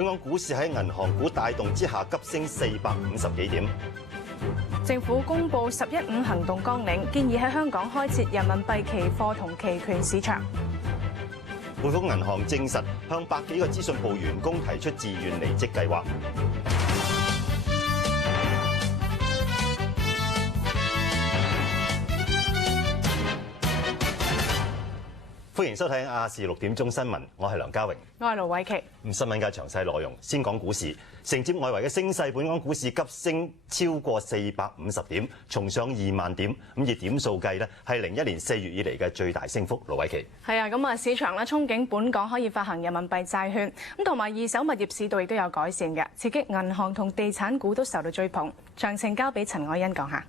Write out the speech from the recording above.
本港股市喺銀行股帶動之下急升450幾點。政府公布11.5行動綱領，建議喺香港開設人民幣期貨同期權市場。匯豐銀行證實向百幾個資訊部員工提出自願離職計劃。歡迎收睇亞視6點鐘新聞，我係梁家榮，我係盧偉琪。新聞嘅詳細內容，先講股市。承接外圍嘅升勢，本港股市急升超過450點，重上2萬點。咁以點數計咧，係01年4月以嚟嘅最大升幅。盧偉琪。係啊，咁市場咧憧憬本港可以發行人民幣債券，咁同埋二手物業市道亦都有改善嘅，刺激銀行同地產股都受到追捧。詳情交俾陳愛欣講下。